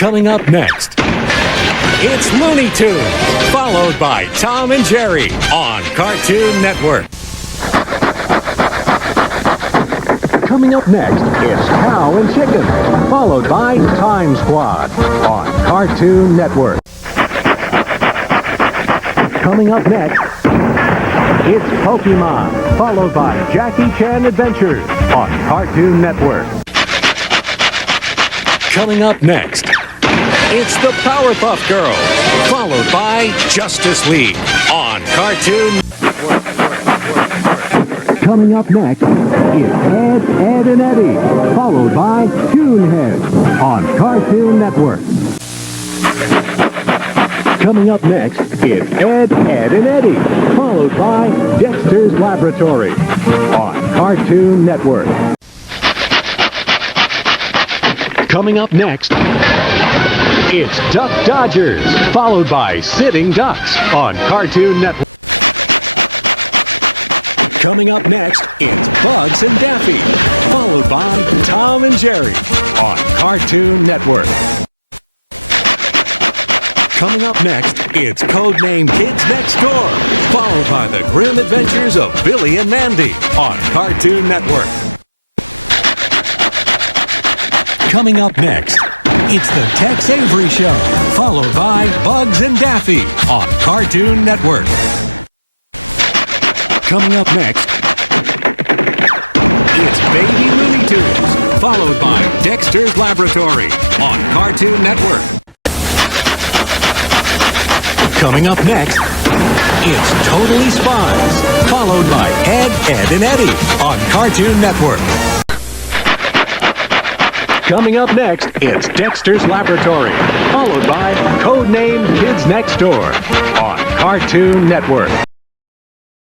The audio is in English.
Coming up next, it's Looney Tunes, followed by Tom and Jerry on Cartoon Network. Coming up next, it's Cow and Chicken, followed by Time Squad on Cartoon Network. Coming up next, it's Pokemon, followed by Jackie Chan Adventures on Cartoon Network. Coming up next, it's the Powerpuff Girls, followed by Justice League on Cartoon Network. Coming up next, it's Ed, and Eddie, followed by Toonhead on Cartoon Network. Coming up next, it's Ed, and Eddie, followed by Dexter's Laboratory on Cartoon Network. Coming up next, it's Duck Dodgers, followed by Sitting Ducks on Cartoon Network. Coming up next, it's Bugs and Daffy, followed by Tom and Jerry on Cartoon Network. Coming up next, it's Codename Kids Next Door, followed by the grim adventures of Billy and Mandy on Cartoon Network. Coming up next, it's the Tex Avery Show, followed by Bugs and Daffy on Cartoon Network. Coming up next, it's Baby Looney Tunes, followed by Dexter's Laboratory on Cartoon Network. Coming up next, it's Totally Spies, followed by Ed, and Eddie on Cartoon Network. Coming up next, it's Dexter's Laboratory, followed by Codename Kids Next Door on Cartoon Network.